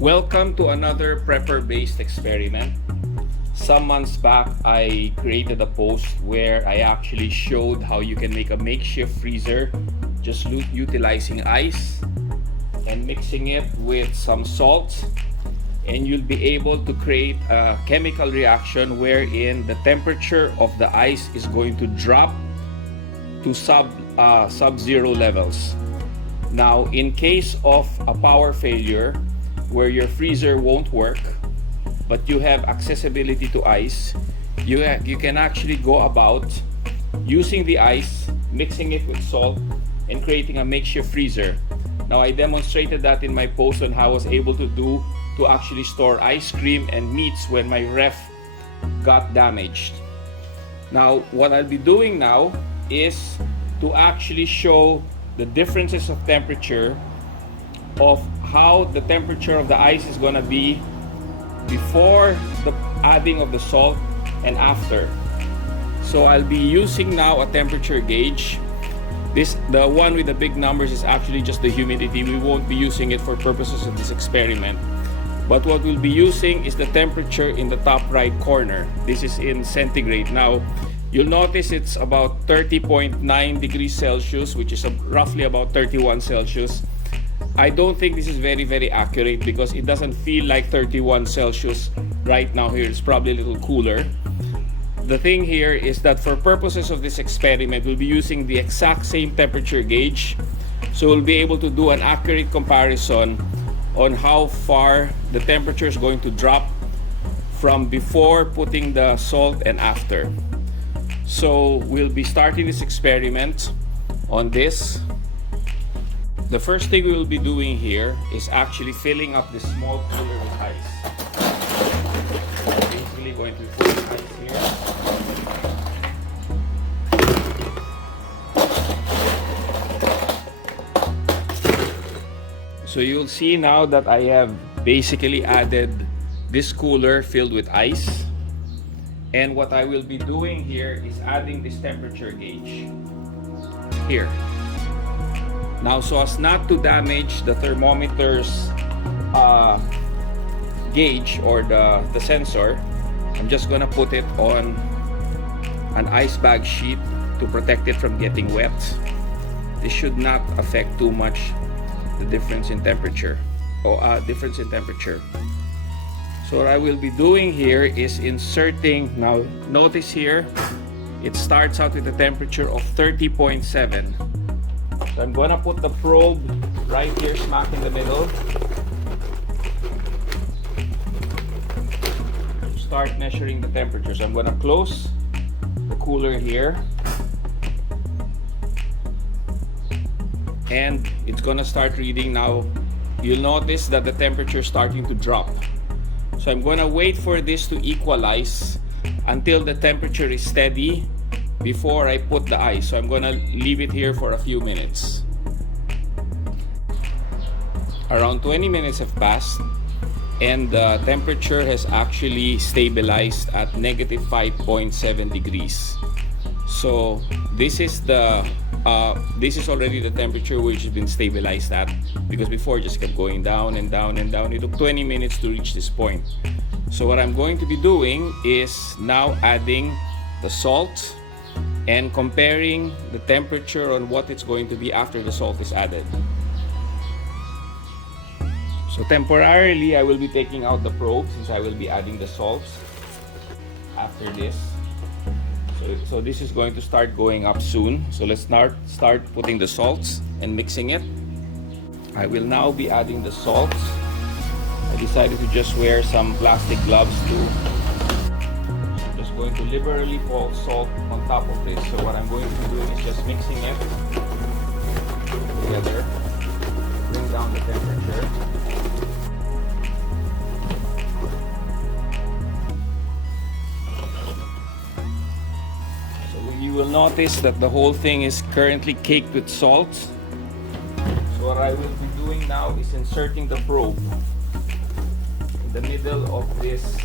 Welcome to another prepper-based experiment. Some months back, I created a post where I actually showed how you can make a makeshift freezer just utilizing ice and mixing it with some salt, and you'll be able to create a chemical reaction wherein the temperature of the ice is going to drop to sub-zero levels. Now, in case of a power failure where your freezer won't work, but you have accessibility to ice, you can actually go about using the ice, mixing it with salt, and creating a makeshift freezer. Now, I demonstrated that in my post on how I was able to actually store ice cream and meats when my ref got damaged. Now, what I'll be doing now is to actually show the differences of temperature of how the temperature of the ice is going to be before the adding of the salt and after. So I'll be using now a temperature gauge. The one with the big numbers is actually just the humidity. We won't be using it for purposes of this experiment. But what we'll be using is the temperature in the top right corner. This is in centigrade. Now, you'll notice it's about 30.9 degrees Celsius, which is roughly about 31 Celsius. I don't think this is very accurate because it doesn't feel like 31 Celsius right now here. It's probably a little cooler. The thing here is that for purposes of this experiment, we'll be using the exact same temperature gauge. So we'll be able to do an accurate comparison on how far the temperature is going to drop from before putting the salt and after. So we'll be starting this experiment on this. The first thing we will be doing here is actually filling up this small cooler with ice. Basically going to put ice here. So you'll see now that I have basically added this cooler filled with ice. And what I will be doing here is adding this temperature gauge here. Now, so as not to damage the thermometer's gauge or the sensor, I'm just gonna put it on an ice bag sheet to protect it from getting wet. This should not affect too much the difference in temperature. So what I will be doing here is inserting, now notice here, it starts out with a temperature of 30.7. So I'm gonna put the probe right here, smack in the middle. Start measuring the temperature. So I'm gonna close the cooler here. And it's gonna start reading now. You'll notice that the temperature is starting to drop. So I'm gonna wait for this to equalize until the temperature is steady before I put the ice. So I'm gonna leave it here for a few minutes. Around 20 minutes have passed and the temperature has actually stabilized at negative 5.7 degrees. So this is already the temperature which has been stabilized at, because before it just kept going down and down and down. It took 20 minutes to reach this point. So what I'm going to be doing is now adding the salt and comparing the temperature on what it's going to be after the salt is added. So temporarily I will be taking out the probe since I will be adding the salts after this. So this is going to start going up soon. So let's start putting the salts and mixing it. I will now be adding the salts. I decided to just wear some plastic gloves too. So I'm just going to liberally pour salt on top of this. So what I'm going to do is just mixing it together. Bring down the temperature. You will notice that the whole thing is currently caked with salt. So what I will be doing now is inserting the probe in the middle of this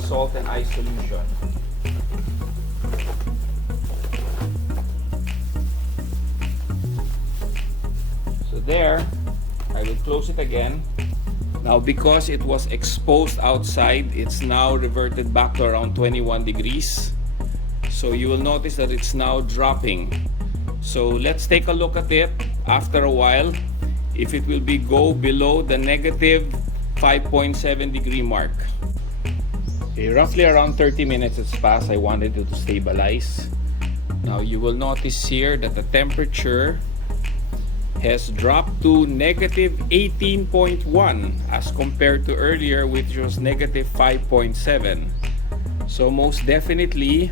salt and ice solution. So there, I will close it again Now, because it was exposed outside, it's now reverted back to around 21 degrees. So you will notice that it's now dropping. So let's take a look at it after a while, if it will go below the negative 5.7 degree mark. Okay, roughly around 30 minutes has passed. I wanted it to stabilize. Now you will notice here that the temperature has dropped to negative 18.1 as compared to earlier, which was negative 5.7. So most definitely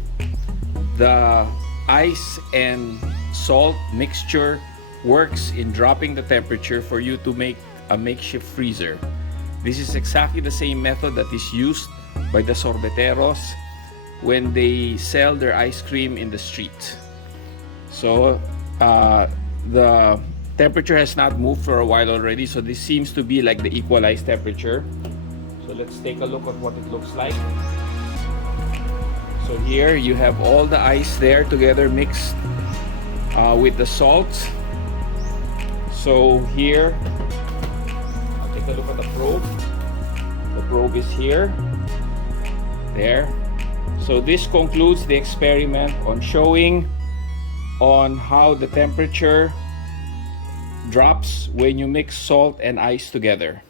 the ice and salt mixture works in dropping the temperature for you to make a makeshift freezer. This is exactly the same method that is used by the sorbeteros when they sell their ice cream in the street. So the temperature has not moved for a while already, so this seems to be like the equalized temperature. So let's take a look at what it looks like. So here you have all the ice there together mixed with the salt. So here, I'll take a look at the probe. The probe is here, there. So this concludes the experiment on showing on how the temperature drops when you mix salt and ice together.